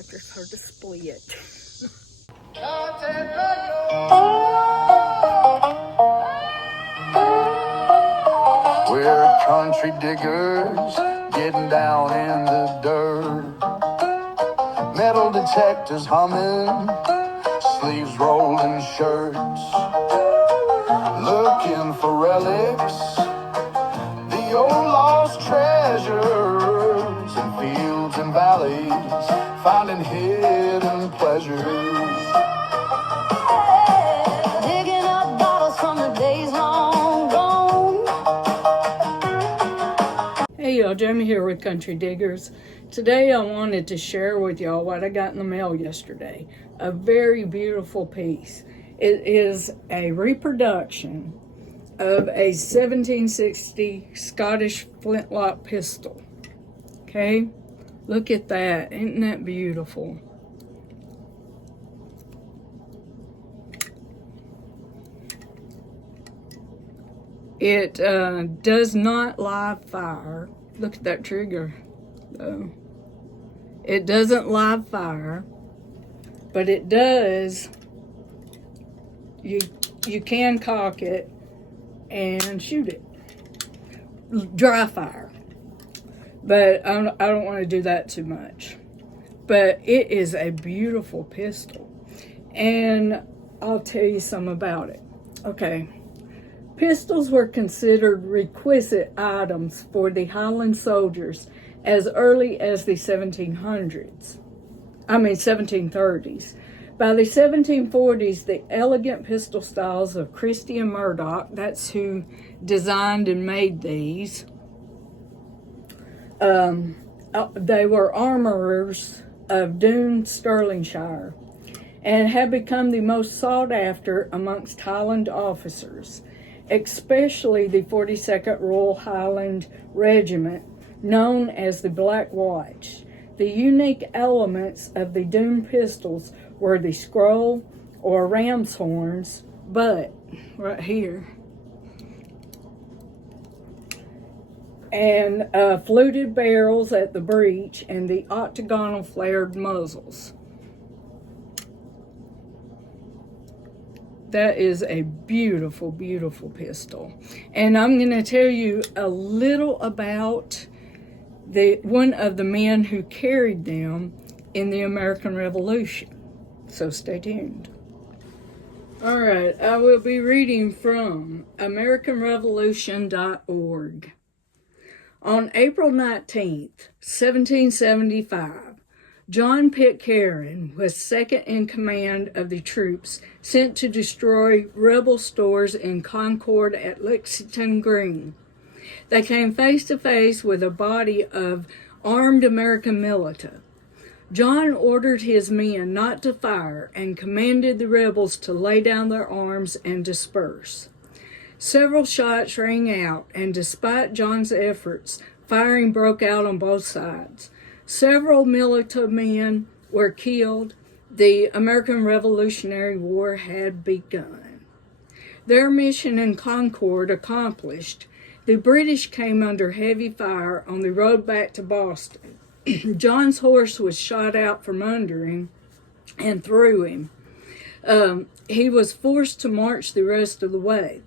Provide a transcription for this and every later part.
I just heard the split. We're country diggers getting down in the dirt. Metal detectors humming, sleeves rolling shirts. Looking for relics, the old lost treasures in fields and valleys, finding hidden pleasures. Digging up bottles from the days long gone. Hey y'all, Jamie here with Country Diggers. Today I wanted to share with y'all what I got in the mail yesterday. A very beautiful piece. It is a reproduction of a 1760 Scottish Flintlock Pistol. Okay, look at that. Isn't that beautiful? It does not live fire. Look at that trigger, though. It doesn't live fire, but it does. You can cock it and shoot it. Dry fire. But I don't want to do that too much. But it is a beautiful pistol. And I'll tell you some about it. Okay. Pistols were considered requisite items for the Highland soldiers as early as the 1730s. By the 1740s, the elegant pistol styles of Christie Murdoch, that's who designed and made these, they were armourers of Doune, Sterlingshire, and have become the most sought after amongst Highland officers, especially the 42nd Royal Highland Regiment, known as the Black Watch. The unique elements of the Doune pistols were the scroll or ram's horns, butt, right here, and fluted barrels at the breech, and the octagonal flared muzzles. That is a beautiful, beautiful pistol. And I'm going to tell you a little about one of the men who carried them in the American Revolution. So stay tuned. All right, I will be reading from AmericanRevolution.org. On April 19th, 1775, John Pitcairn was second in command of the troops sent to destroy rebel stores in Concord at Lexington Green. They came face to face with a body of armed American militia. John ordered his men not to fire and commanded the rebels to lay down their arms and disperse. Several shots rang out, and despite John's efforts, firing broke out on both sides. Several militia men were killed. The American Revolutionary War had begun. Their mission in Concord accomplished, the British came under heavy fire on the road back to Boston. John's horse was shot out from under him and through him. He was forced to march the rest of the way.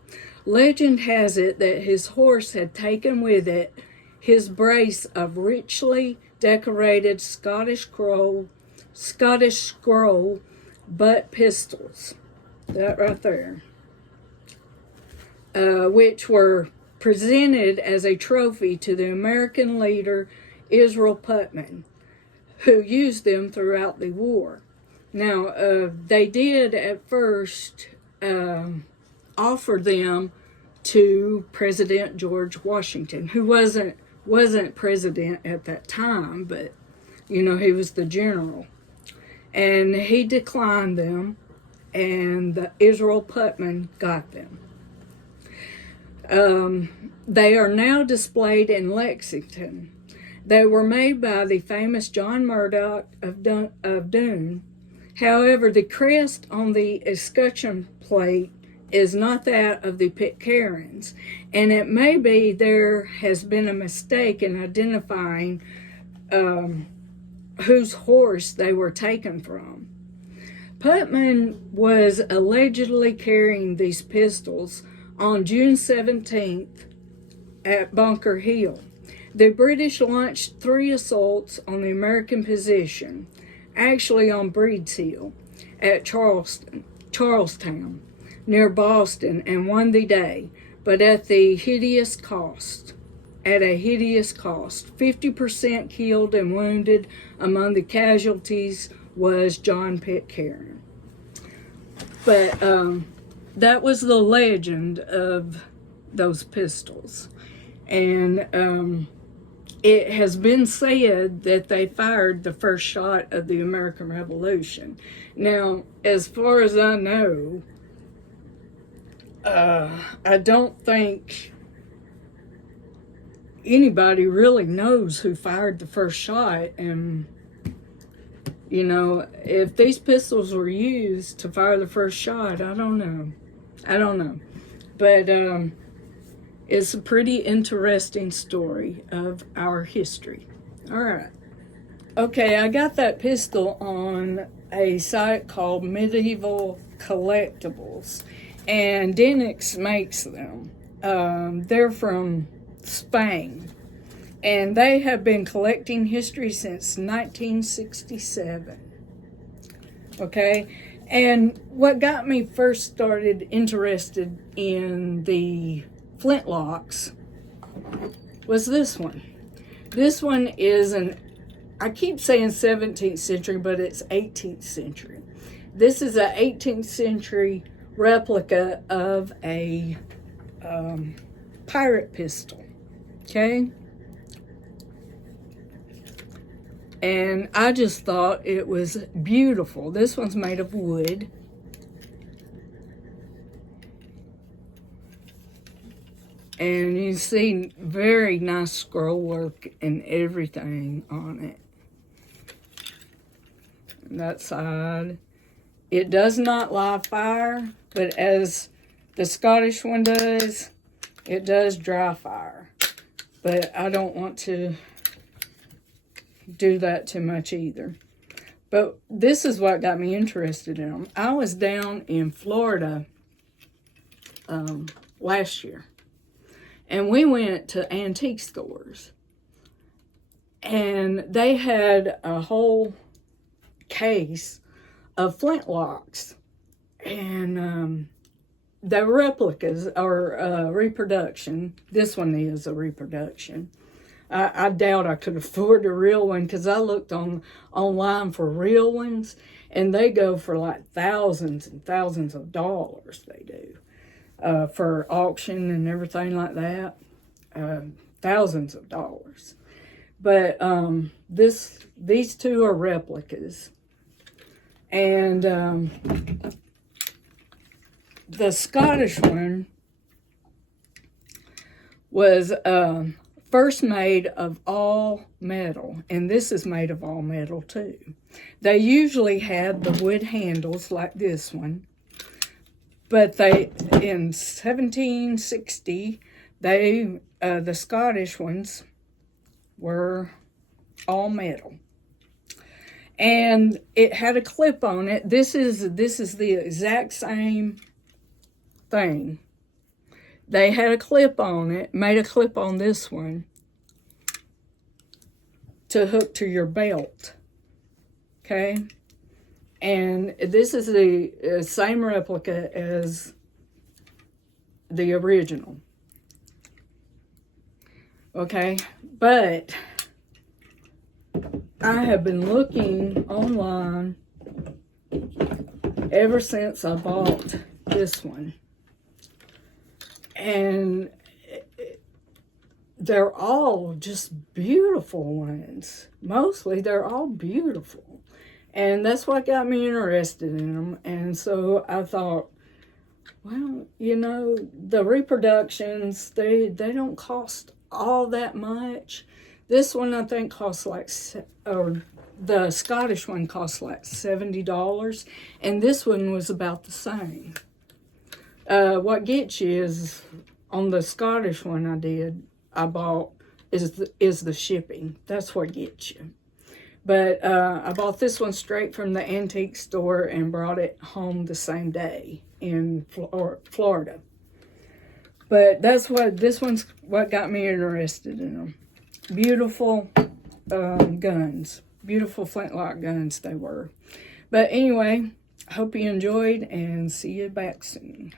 Legend has it that his horse had taken with it his brace of richly decorated Scottish scroll butt pistols, that right there, which were presented as a trophy to the American leader Israel Putnam, who used them throughout the war. Now, they did at first offer them to President George Washington, who wasn't president at that time, but he was the general, and he declined them, and the Israel Putnam got them. They are now displayed in Lexington. They were made by the famous John Murdoch of Doune. However, the crest on the escutcheon plate is not that of the Pitcairns, and it may be there has been a mistake in identifying whose horse they were taken from. Putman was allegedly carrying these pistols on June 17th at Bunker Hill. The British launched 3 assaults on the American position, actually on Breed's Hill, at Charlestown, near Boston, and won the day, but at a hideous cost. 50% killed and wounded. Among the casualties was John Pitcairn. But that was the legend of those pistols. And it has been said that they fired the first shot of the American Revolution. Now, as far as I know, I don't think anybody really knows who fired the first shot. And, you know, if these pistols were used to fire the first shot, I don't know. But it's a pretty interesting story of our history. All right. Okay, I got that pistol on a site called Medieval Collectibles, and Denix makes them. They're from Spain, and they have been collecting history since 1967. Okay, and what got me first started interested in the flintlocks was this one. This one is I keep saying 17th century, but it's 18th century. This is an 18th century replica of a pirate pistol, okay? And I just thought it was beautiful. This one's made of wood. And you see very nice scroll work and everything on it. That side. It does not live fire, but as the Scottish one does, it does dry fire. But I don't want to do that too much either. But this is what got me interested in them. I was down in Florida last year, and we went to antique stores, and they had a whole case of flintlocks, and the replicas are reproduction. This one is a reproduction. I doubt I could afford a real one, because I looked online for real ones, and they go for like thousands and thousands of dollars. They do for auction and everything like that, thousands of dollars. But these two are replicas, and the Scottish one was first made of all metal, and this is made of all metal too. They usually had the wood handles like this one, but in 1760 the Scottish ones were all metal, and it had a clip on it. This is the exact same thing. They had a clip on it, made a clip on this one to hook to your belt, okay? And this is the same replica as the original, okay? But I have been looking online ever since I bought this one. And they're all just beautiful ones. Mostly, they're all beautiful. And that's what got me interested in them. And so I thought, well, you know, the reproductions, they don't cost all that much. This one, I think, costs like, or the Scottish one costs like $70. And this one was about the same. What gets you is, on the Scottish one I bought, is the shipping. That's what gets you. But I bought this one straight from the antique store and brought it home the same day in Florida. But this one's what got me interested in them. Beautiful guns. Beautiful flintlock guns they were. But anyway, hope you enjoyed and see you back soon.